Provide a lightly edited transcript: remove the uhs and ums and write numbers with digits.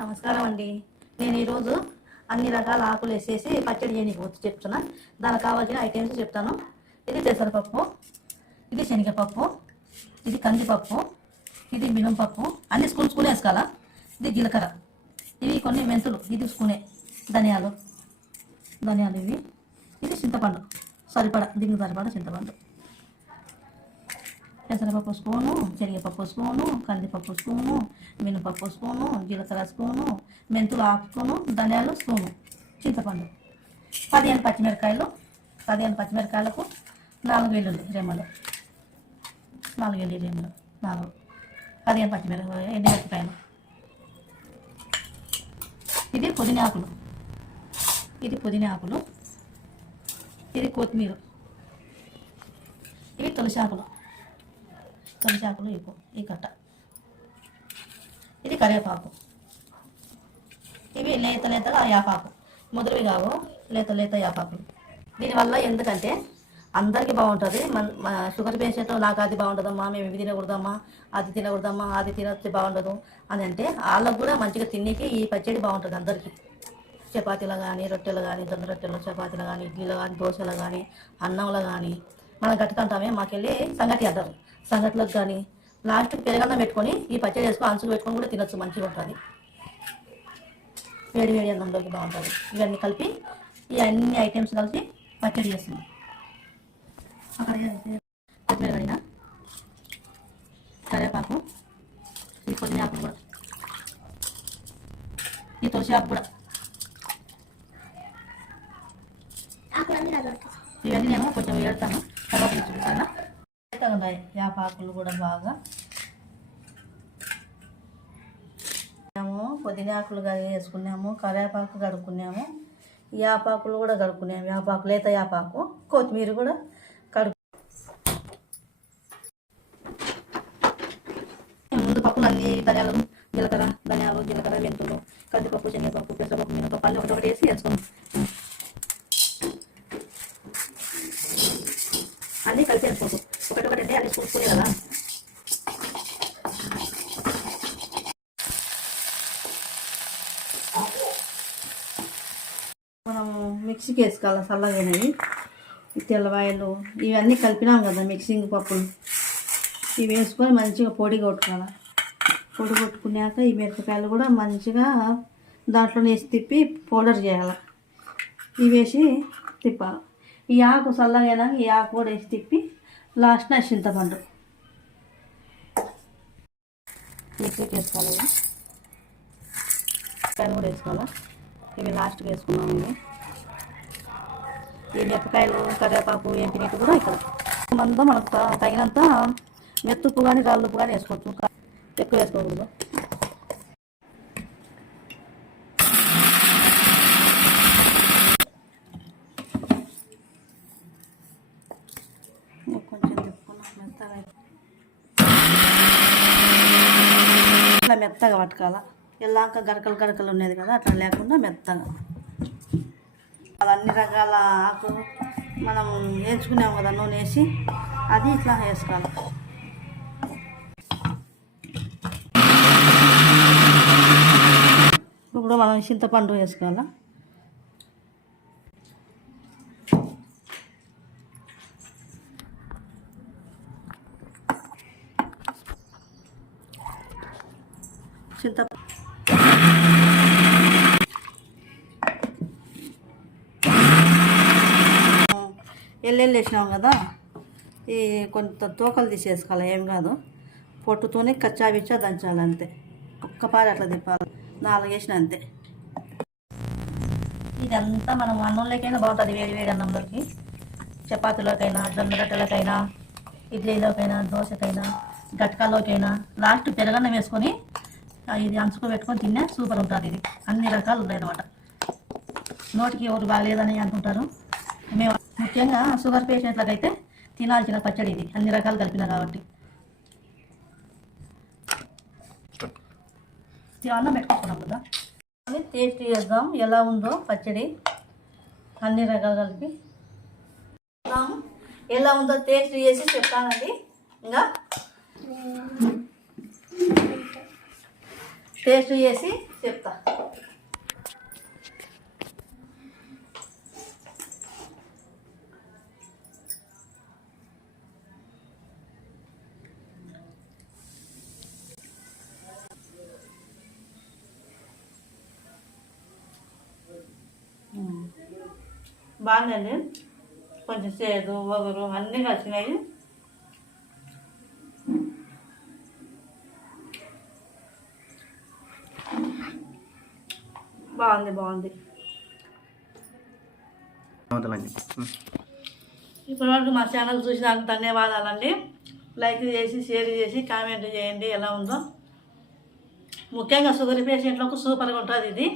నమస్కారం అండి. నేను ఈరోజు అన్ని రకాల ఆకులు వేసేసి పచ్చడి చేయడానికి చెప్తున్నా. దానికి కావాల్సిన ఐటమ్స్ చెప్తాను. ఇది పెసరపప్పు, ఇది శనగపప్పు, ఇది కందిపప్పు, ఇది మినపప్పు, అన్ని స్పూన్ వేసుకోవాలా. ఇది జీలకర్ర, ఇవి కొన్ని మెంతులు, ఇది స్పూనే. ధనియాలు ఇవి, ఇది చింతపండు సరిపడా, దీనికి సరిపడా చింతపండు. పెసరపప్పు స్పూను, శనగపప్పు స్పూను, కందిపప్పు స్పూను, మినపప్పు స్పూను, జీలకర్ర స్పూను, మెంతులు హాఫ్ స్పూను, ధనియాలు స్పూను, చింతపండు. 15 పచ్చిమిరకాయలు, 15 పచ్చిమిరకాయలకు 4 వెల్లుల్లి రెమ్మలు, 4 వెల్లుల్లి రెమ్మలు, 15 పచ్చిమిరకాయలు, ఎండుమిరపకాయలు. ఇది పుదీనాకులు, ఇది కొత్తిమీర, ఇవి తులసాకులు ఈ కట్ట, ఇది కరివేపాకు, ఇవి లేత యాపాకు, ముదురువి కావు, లేత యాపాకులు. దీనివల్ల ఎందుకంటే అందరికీ బాగుంటుంది. షుగర్ పేషెంట్ నాకు అది బాగుంటుందమ్మా, మేము ఇవి తినకూడదమ్మా, అది తినకూడదమ్మా, అది తినొచ్చి బాగుండదు అని అంటే వాళ్ళకు కూడా మంచిగా తినేకి ఈ పచ్చడి బాగుంటుంది. అందరికీ చపాతీలు కానీ, రొట్టెలు కానీ, జొన్న రొట్టెలు, చపాతీలు కానీ, ఇడ్లీలు కానీ, దోశలు కానీ, అన్నంలో కానీ మనం గట్టుకుంటామే. మాకెళ్ళి సంగటి అంటారు. సంగట్లకు కానీ లాస్ట్కి పెరగన్నం పెట్టుకొని ఈ పచ్చడి వేసుకొని అంచుకు పెట్టుకొని కూడా తినొచ్చు, మంచిగా ఉంటుంది. వేడి అన్నంలోకి బాగుంటుంది. ఇవన్నీ కలిపి ఈ అన్ని ఐటమ్స్ కలిపి పచ్చడి చేస్తుంది. కొత్తిమీర కడిగిన కరివేపాకు, ఈ పుదీనాకు కూడా, ఈ తులసి ఆకు కూడా, ఇవన్నీ నేను కొంచెం వేడతాను. తర్వాత చూపిస్తాను. ఉన్నాయి యాపాకులు కూడా బాగా పుదీనాకులు వేసుకున్నాము, కరివేపాకు కడుక్కున్నాము, యాపాకులు కూడా కడుక్కున్నాము. యాపాకు లేత యాపాకు, కొత్తిమీర కూడా ముందు పప్పులు అన్ని జీలకర్ర, మెంతులు, కందిపప్పు, శనగపప్పు, పెసరపప్పు, మినపప్పు అన్నీ ఒకటి వేసి వేసుకున్నాం. అన్నీ కలిసి వేసుకోవచ్చు. ఒకటి అంటే అన్ని చూసుకునే కదా. మనం మిక్సీకి వేసుకోవాలి. చల్లగానేవి తెల్లవాయలు ఇవన్నీ కలిపినాం కదా మిక్సింగ్ పప్పులు, ఇవి వేసుకొని మంచిగా పొడి కొట్టుకోవాలి. పొడి కొట్టుకున్నాక ఈ మిరపకాయలు కూడా మంచిగా దాంట్లో వేసి తిప్పి పౌడర్ చేయాలి. ఇవి వేసి తిప్పాలి. ఈ ఆకు చల్లగా ఈ ఆకు కూడా వేసి తిప్పి లాస్ట్ చింతపండు మిక్సీకి వేసుకోవాలి. మిరపకాయలు కూడా వేసుకోవాలి. ఇవి లాస్ట్కి వేసుకున్నాము. ఈ మిరపకాయలు, కరివేపాకు ఎంపినట్టు కూడా ఇక్కడ మందో మనకు తగినంత మెత్తుప్పు కానీ రాళ్ళుప్పు కానీ వేసుకోవచ్చు. ఎక్కువ వేసుకోకూడదు. ఇట్లా మెత్తగా పట్టుకోవాలి. ఎల్లాక గరకలు ఉండేది కదా, అట్లా లేకుండా మెత్తగా. అన్ని రకాల ఆకు మనం వేసుకున్నాము కదా, నూనె వేసి అది ఇట్లా వేసుకోవాలి. ఇప్పుడు మనం చింతపండు వేసుకోవాలి. ఎల్లెల్లు వేసినాం కదా, ఈ కొంత తోకలు తీసేసుకోవాలి. ఏం కాదు, పొట్టుతోనే కచ్చాబిచ్చా దంచాలి అంతే. ఒక్కపారి అట్లా తిప్పాలి. 4 వేసిన అంతే. ఇదంతా మనం అన్నంలోకైనా బాగుంటుంది. వేడి అన్నంలోకి, చపాతీలోకైనా, జొన్న రొట్టెలకైనా, ఇడ్లీలోకైనా, దోశకైనా, గట్కాలోకైనా లాస్ట్ పెరగన్నం వేసుకొని ఇది అంచుకు పెట్టుకొని తిన్నా సూపర్ ఉంటుంది. ఇది అన్ని రకాలు ఉన్నాయి అన్నమాట. నోటికి ఎవరు బాగలేదని అనుకుంటారు. మేము ముఖ్యంగా షుగర్ పేషెంట్లకు అయితే తినాల్సిన పచ్చడి ఇది, అన్ని రకాలు కలిపిన కాబట్టి. అన్నం పెట్టుకుంటున్నాం కదా, అని టేస్ట్ చేద్దాం ఎలా ఉందో పచ్చడి. అన్ని రకాలు కలిపి ఎలా ఉందో టేస్ట్ చేసి చెప్తానండి. ఇంకా టేస్ట్ చేసి చెప్తా. బాగుందండి, కొంచెం చేదు వగరు అన్నీ కలిసినాయి. బాగుంది. ఇప్పటివరకు మా ఛానల్ చూసినందుకు ధన్యవాదాలండి. లైక్ చేసి షేర్ చేసి కామెంట్ చేయండి ఎలా ఉందో. ముఖ్యంగా షుగర్ పేషెంట్లకు సూపర్గా ఉంటుంది ఇది.